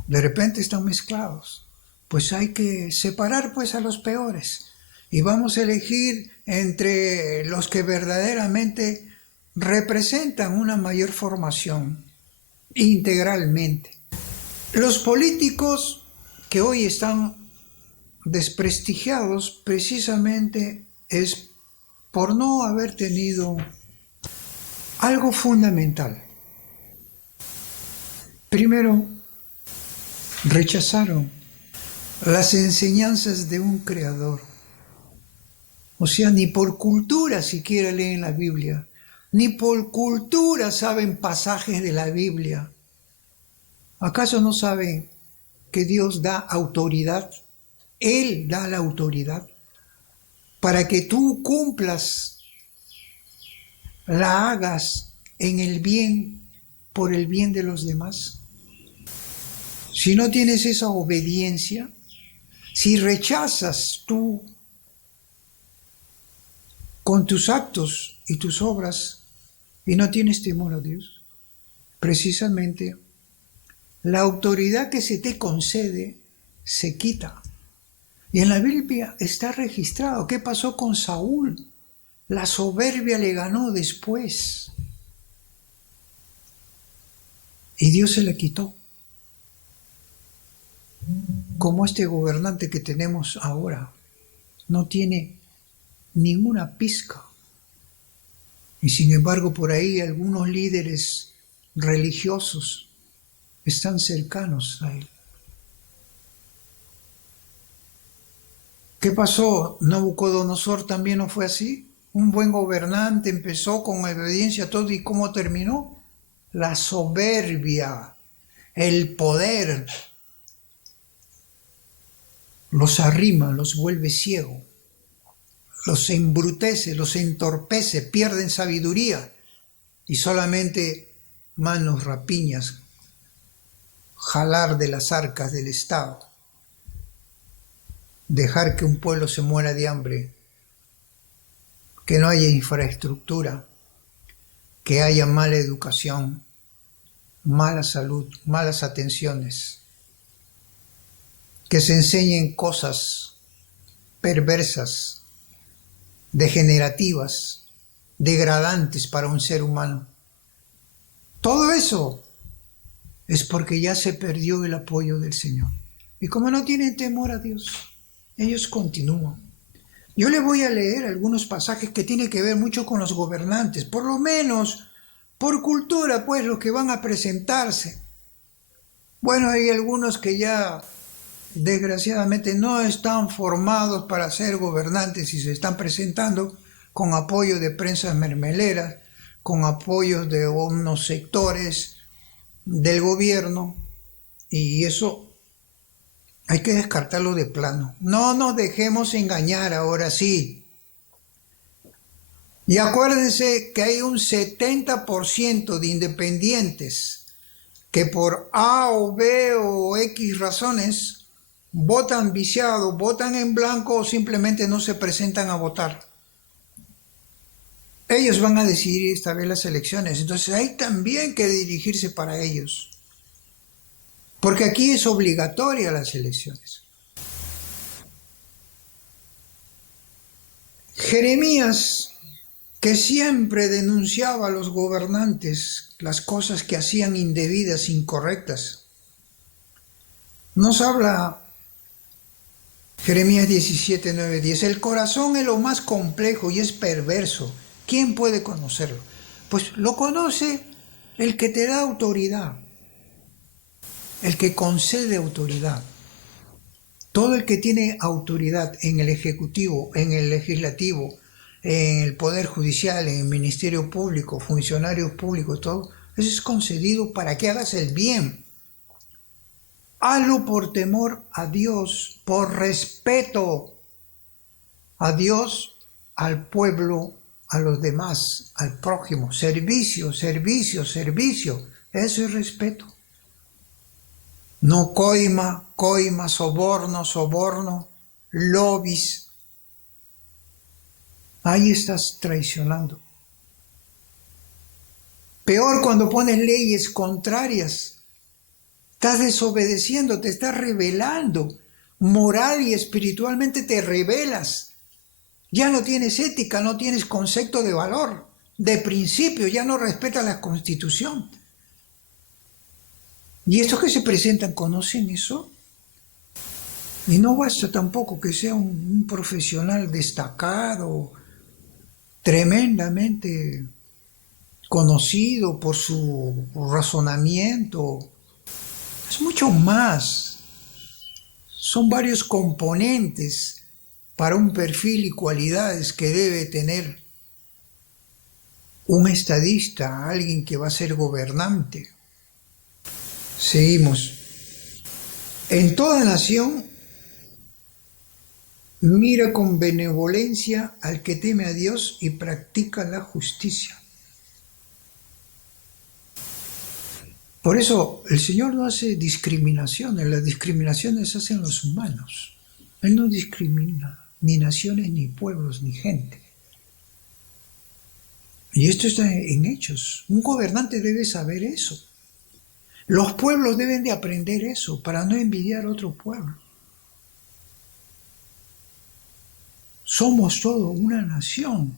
De repente están mezclados. Pues hay que separar pues a los peores. Y vamos a elegir entre los que verdaderamente representan una mayor formación integralmente. Los políticos que hoy están desprestigiados precisamente es por no haber tenido algo fundamental. Primero, rechazaron las enseñanzas de un creador. O sea, ni por cultura siquiera leen la Biblia, ni por cultura saben pasajes de la Biblia. ¿Acaso no saben que Dios da autoridad? Él da la autoridad para que tú cumplas, la hagas en el bien, por el bien de los demás. Si no tienes esa obediencia, si rechazas tú con tus actos y tus obras y no tienes temor a Dios, precisamente La autoridad que se te concede se quita. Y en la Biblia está registrado qué pasó con Saúl. La soberbia le ganó después. Y Dios se la quitó. Como este gobernante que tenemos ahora no tiene ninguna pizca. Y sin embargo por ahí algunos líderes religiosos están cercanos a él. ¿Qué pasó? Nabucodonosor también no fue así. Un buen gobernante empezó con obediencia a todo y ¿cómo terminó? La soberbia, el poder, los arrima, los vuelve ciego, los embrutece, los entorpece, pierden sabiduría y solamente manos rapiñas, jalar de las arcas del Estado, dejar que un pueblo se muera de hambre, que no haya infraestructura, que haya mala educación, mala salud, malas atenciones, que se enseñen cosas perversas, degenerativas, degradantes para un ser humano. Todo eso es porque ya se perdió el apoyo del Señor. Y como no tienen temor a Dios, ellos continúan. Yo le voy a leer algunos pasajes que tienen que ver mucho con los gobernantes, por lo menos por cultura, pues los que van a presentarse. Bueno, hay algunos que ya desgraciadamente no están formados para ser gobernantes y se están presentando con apoyo de prensas mermeleras, con apoyos de unos sectores del gobierno, y eso hay que descartarlo de plano. No nos dejemos engañar ahora sí. Y acuérdense que hay un 70% de independientes que por A o B o X razones votan viciado, votan en blanco o simplemente no se presentan a votar. Ellos van a decidir esta vez las elecciones, entonces hay también que dirigirse para ellos. Porque aquí es obligatoria las elecciones. Jeremías, que siempre denunciaba a los gobernantes las cosas que hacían indebidas, incorrectas, nos habla Jeremías 17, 9, 10. El corazón es lo más complejo y es perverso. ¿Quién puede conocerlo? Pues lo conoce el que te da autoridad, el que concede autoridad. Todo el que tiene autoridad en el Ejecutivo, en el Legislativo, en el Poder Judicial, en el Ministerio Público, funcionarios públicos, todo, eso es concedido para que hagas el bien. Hazlo por temor a Dios, por respeto a Dios, al pueblo, a los demás, al prójimo. Servicio, servicio, servicio. Eso es respeto. No coima, coima, soborno, soborno, lobbies. Ahí estás traicionando. Peor cuando pones leyes contrarias. Estás desobedeciendo, te estás rebelando. Moral y espiritualmente te rebelas. Ya no tienes ética, no tienes concepto de valor, de principio, ya no respetas la Constitución. ¿Y estos que se presentan conocen eso? Y no basta tampoco que sea un profesional destacado, tremendamente conocido por su razonamiento. Es mucho más. Son varios componentes para un perfil y cualidades que debe tener un estadista, alguien que va a ser gobernante. Seguimos. En toda nación, mira con benevolencia al que teme a Dios y practica la justicia. Por eso el Señor no hace discriminaciones, las discriminaciones se hacen los humanos. Él no discrimina ni naciones, ni pueblos, ni gente. Y esto está en Hechos. Un gobernante debe saber eso. Los pueblos deben de aprender eso para no envidiar a otro pueblo. Somos todos una nación.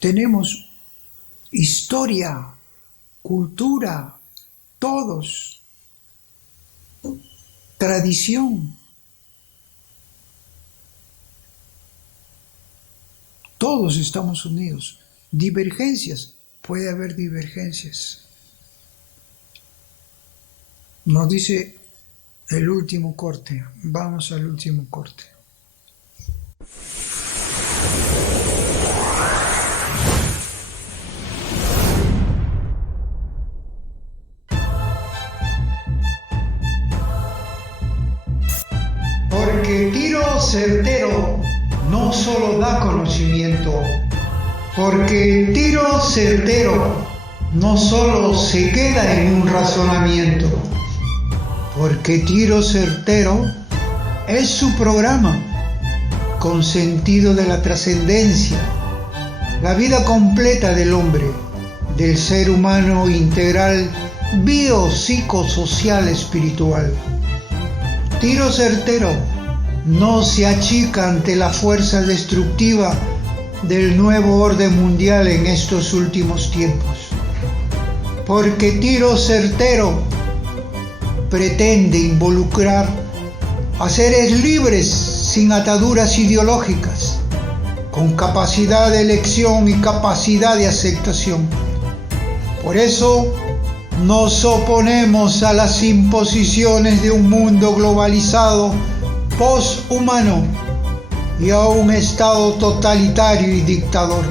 Tenemos historia, cultura, todos, tradición. Todos estamos unidos. Divergencias, puede haber divergencias. Nos dice el último corte. Vamos al último corte. Porque tiro certero no solo da conocimiento, porque tiro certero no solo se queda en un razonamiento, porque tiro certero es su programa, con sentido de la trascendencia, la vida completa del hombre, del ser humano integral, biopsicosocial espiritual. Tiro certero no se achica ante la fuerza destructiva del nuevo orden mundial en estos últimos tiempos, porque tiro certero pretende involucrar a seres libres sin ataduras ideológicas, con capacidad de elección y capacidad de aceptación. Por eso nos oponemos a las imposiciones de un mundo globalizado, poshumano y a un Estado totalitario y dictador.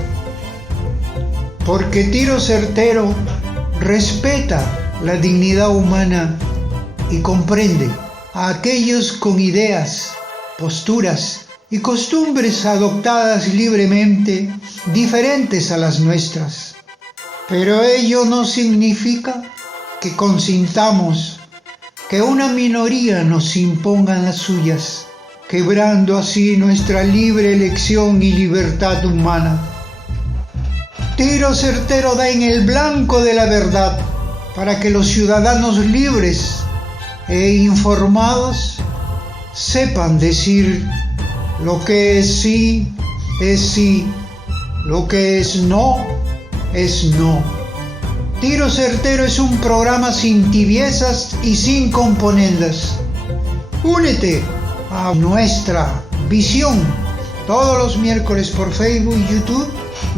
Porque tiro certero respeta la dignidad humana y comprende a aquellos con ideas, posturas y costumbres adoptadas libremente diferentes a las nuestras. Pero ello no significa que consintamos que una minoría nos imponga las suyas, quebrando así nuestra libre elección y libertad humana. Tiro certero da en el blanco de la verdad para que los ciudadanos libres e informados sepan decir lo que es sí, lo que es no. Tiro certero es un programa sin tibiezas y sin componendas. Únete a nuestra visión todos los miércoles por Facebook y YouTube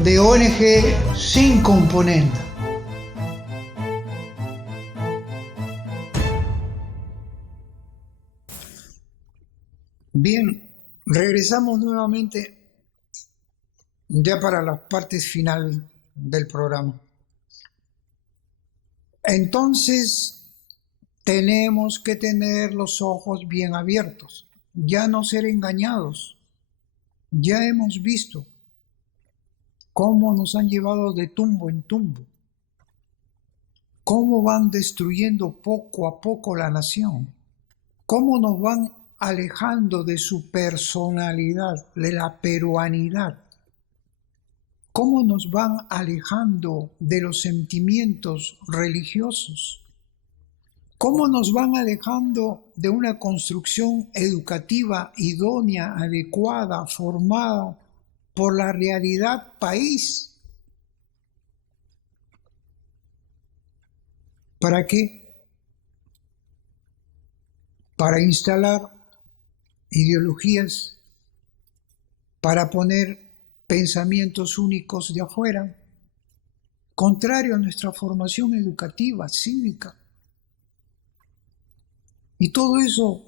de ONG Sin Componenda. Bien, regresamos nuevamente ya para las partes finales del programa. Entonces, tenemos que tener los ojos bien abiertos, ya no ser engañados. Ya hemos visto cómo nos han llevado de tumbo en tumbo, cómo van destruyendo poco a poco la nación, cómo nos van alejando de su personalidad, de la peruanidad, cómo nos van alejando de los sentimientos religiosos, cómo nos van alejando de una construcción educativa idónea, adecuada, formada por la realidad país. ¿Para qué? Para instalar ideologías, para poner pensamientos únicos de afuera, contrario a nuestra formación educativa, cívica. Y todo eso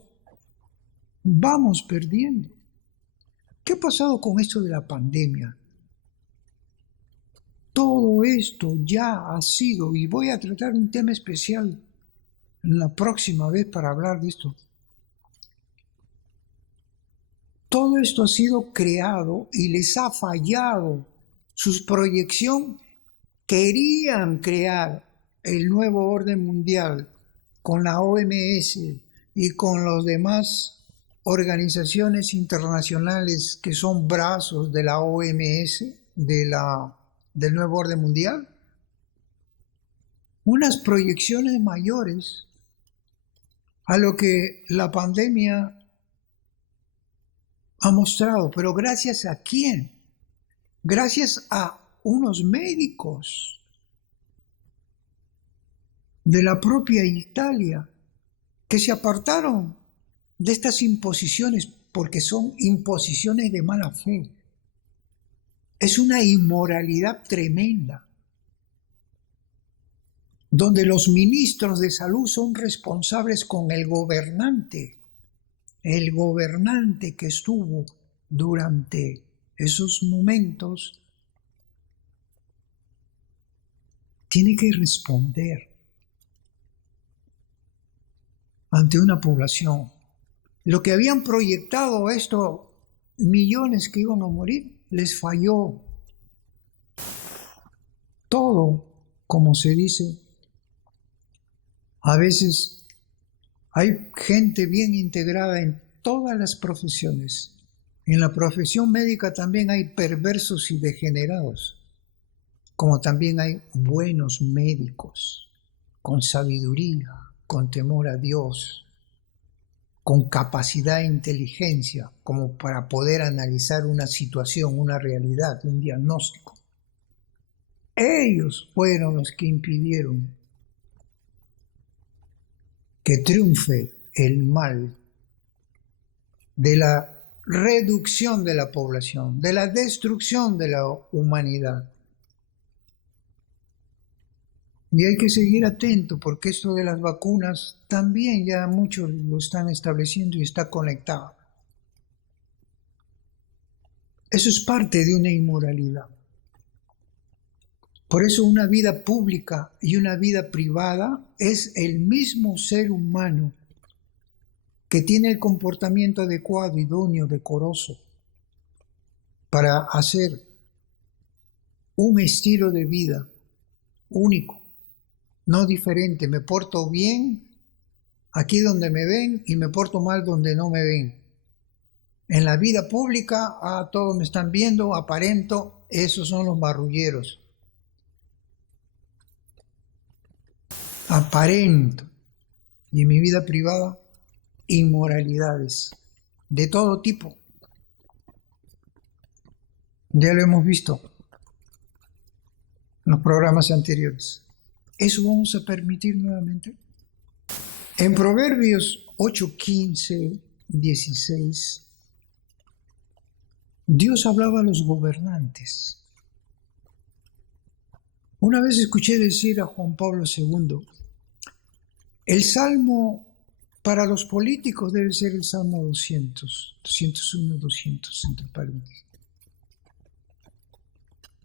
vamos perdiendo. ¿Qué ha pasado con esto de la pandemia? Todo esto ya ha sido, y voy a tratar un tema especial la próxima vez para hablar de esto. Todo esto ha sido creado y les ha fallado su proyección. Querían crear el nuevo orden mundial con la OMS y con las demás organizaciones internacionales que son brazos de la OMS, del nuevo orden mundial. unas proyecciones mayores a lo que la pandemia ha mostrado. ¿Pero gracias a quién? Gracias a unos médicos de la propia Italia que se apartaron de estas imposiciones porque son imposiciones de mala fe. Es una inmoralidad tremenda, donde los ministros de salud son responsables con el gobernante que estuvo durante esos momentos, tiene que responder ante una población. Lo que habían proyectado estos millones que iban a morir, les falló. Todo, como se dice, a veces hay gente bien integrada en todas las profesiones. En la profesión médica también hay perversos y degenerados, como también hay buenos médicos, con sabiduría, con temor a Dios, con capacidad e inteligencia, como para poder analizar una situación, una realidad, un diagnóstico. Ellos fueron los que impidieron que triunfe el mal de la reducción de la población, de la destrucción de la humanidad. Y hay que seguir atento porque esto de las vacunas también ya muchos lo están estableciendo y está conectado. Eso es parte de una inmoralidad. Por eso una vida pública y una vida privada es el mismo ser humano que tiene el comportamiento adecuado, idóneo, decoroso, para hacer un estilo de vida único, no diferente. Me porto bien aquí donde me ven y me porto mal donde no me ven. En la vida pública, todos me están viendo, aparento, esos son los marrulleros. Aparento. Y en mi vida privada, inmoralidades de todo tipo. Ya lo hemos visto en los programas anteriores. ¿Eso vamos a permitir nuevamente? En Proverbios 8, 15, 16, Dios hablaba a los gobernantes. Una vez escuché decir a Juan Pablo II, el salmo para los políticos debe ser el Salmo 200, 201, 200, entre paréntesis.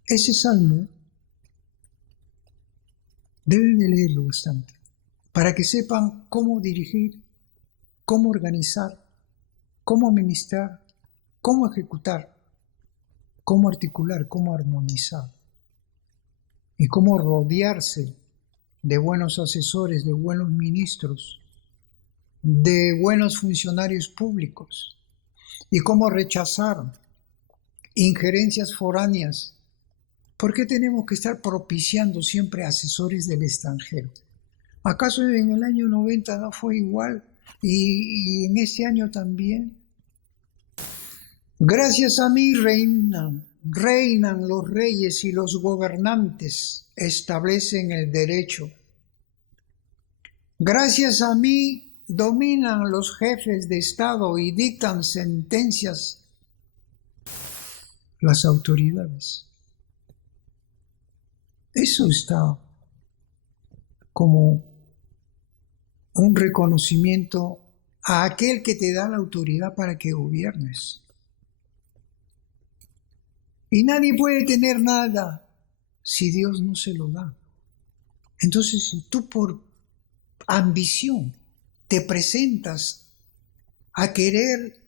Ese salmo deben de leerlo bastante, para que sepan cómo dirigir, cómo organizar, cómo administrar, cómo ejecutar, cómo articular, cómo armonizar y cómo rodearse de buenos asesores, de buenos ministros, de buenos funcionarios públicos y cómo rechazar injerencias foráneas. ¿Por qué tenemos que estar propiciando siempre asesores del extranjero? ¿Acaso en el año 90 no fue igual? ¿Y en este año también? Gracias a mí reinan los reyes y los gobernantes establecen el derecho. Gracias a mí dominan los jefes de Estado y dictan sentencias las autoridades. Eso está como un reconocimiento a aquel que te da la autoridad para que gobiernes. Y nadie puede tener nada si Dios no se lo da. Entonces, si tú por ambición te presentas a querer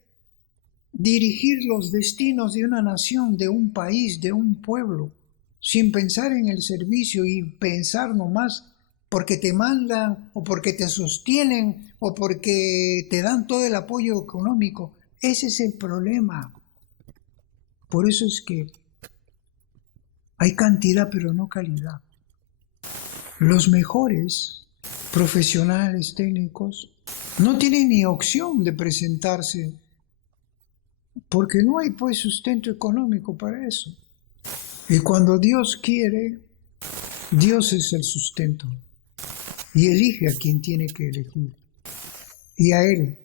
dirigir los destinos de una nación, de un país, de un pueblo, sin pensar en el servicio y pensar nomás porque te mandan o porque te sostienen o porque te dan todo el apoyo económico, ese es el problema. Por eso es que hay cantidad pero no calidad. Los mejores profesionales técnicos no tienen ni opción de presentarse porque no hay pues sustento económico para eso. Y cuando Dios quiere, Dios es el sustento y elige a quien tiene que elegir y a Él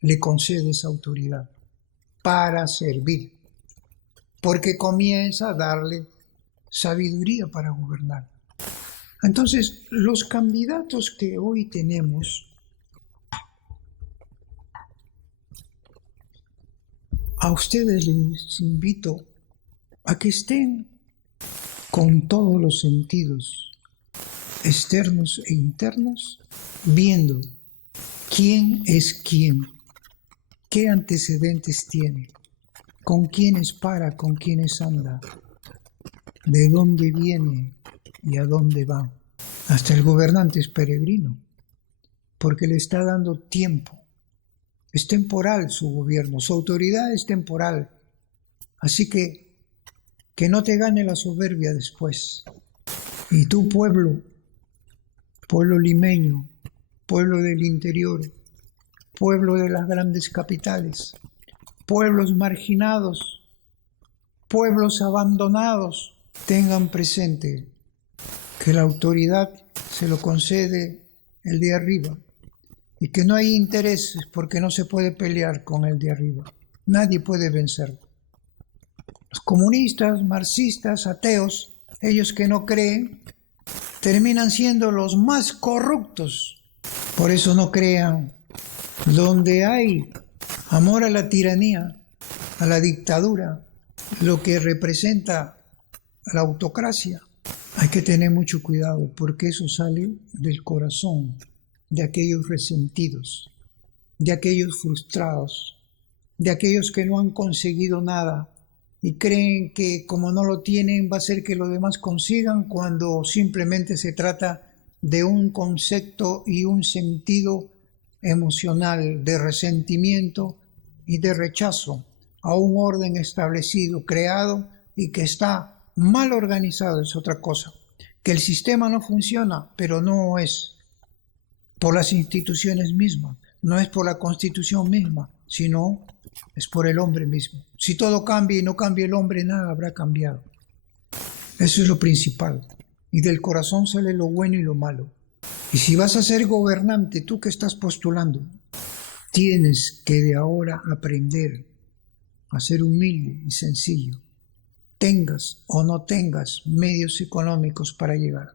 le concede esa autoridad para servir, porque comienza a darle sabiduría para gobernar. Entonces, los candidatos que hoy tenemos, a ustedes les invito a que estén con todos los sentidos, externos e internos, viendo quién es quién, qué antecedentes tiene, con quiénes para, con quiénes anda, de dónde viene y a dónde va. Hasta el gobernante es peregrino, porque le está dando tiempo. Es temporal su gobierno, su autoridad es temporal. Así que no te gane la soberbia después. Y tu pueblo, pueblo limeño, pueblo del interior, pueblo de las grandes capitales, pueblos marginados, pueblos abandonados, tengan presente que la autoridad se lo concede el de arriba y que no hay intereses porque no se puede pelear con el de arriba. Nadie puede vencerlo. Los comunistas, marxistas, ateos, ellos que no creen, terminan siendo los más corruptos. Por eso no crean. Donde hay amor a la tiranía, a la dictadura, lo que representa la autocracia, hay que tener mucho cuidado porque eso sale del corazón de aquellos resentidos, de aquellos frustrados, de aquellos que no han conseguido nada y creen que como no lo tienen va a ser que los demás consigan, cuando simplemente se trata de un concepto y un sentido emocional de resentimiento y de rechazo a un orden establecido, creado y que está mal organizado. Es otra cosa. Que el sistema no funciona, pero no es por las instituciones mismas, no es por la Constitución misma, sino es por el hombre mismo. Si todo cambia y no cambia el hombre, nada habrá cambiado. Eso es lo principal. Y del corazón sale lo bueno y lo malo. Y si vas a ser gobernante, tú que estás postulando, tienes que de ahora aprender a ser humilde y sencillo. Tengas o no tengas medios económicos para llegar.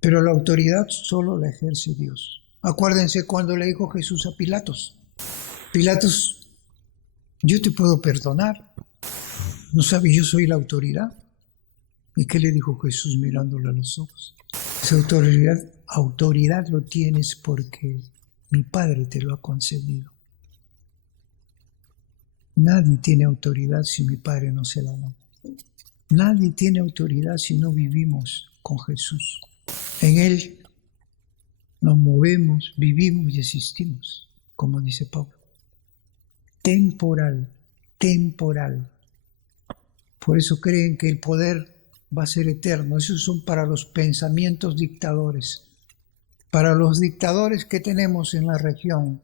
Pero la autoridad solo la ejerce Dios. Acuérdense cuando le dijo Jesús a Pilatos: Pilatos, yo te puedo perdonar. ¿No sabes, yo soy la autoridad? ¿Y qué le dijo Jesús mirándolo a los ojos? Esa autoridad lo tienes porque mi Padre te lo ha concedido. Nadie tiene autoridad si mi Padre no se la da. Nadie tiene autoridad si no vivimos con Jesús. En Él nos movemos, vivimos y existimos, como dice Pablo. Temporal, temporal. Por eso creen que el poder va a ser eterno. Esos son para los pensamientos dictadores, para los dictadores que tenemos en la región.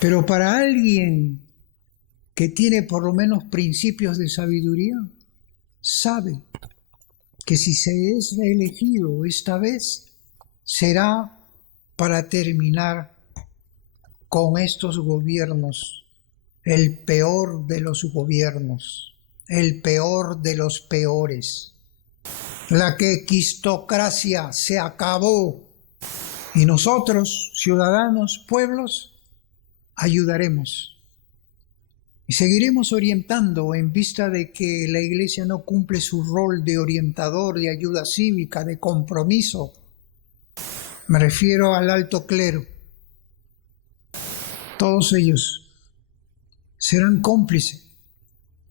Pero para alguien que tiene por lo menos principios de sabiduría, sabe que si se es elegido esta vez, será para terminar con estos gobiernos, el peor de los gobiernos, el peor de los peores. La quistocracia se acabó y nosotros, ciudadanos, pueblos, ayudaremos. Y seguiremos orientando en vista de que la Iglesia no cumple su rol de orientador, de ayuda cívica, de compromiso. Me refiero al alto clero. Todos ellos serán cómplices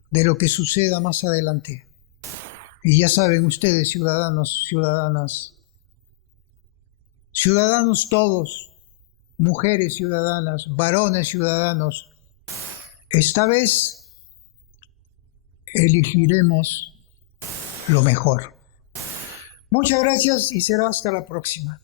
de lo que suceda más adelante. Y ya saben ustedes, ciudadanos, ciudadanas, ciudadanos todos, mujeres ciudadanas, varones ciudadanos, esta vez elegiremos lo mejor. Muchas gracias y será hasta la próxima.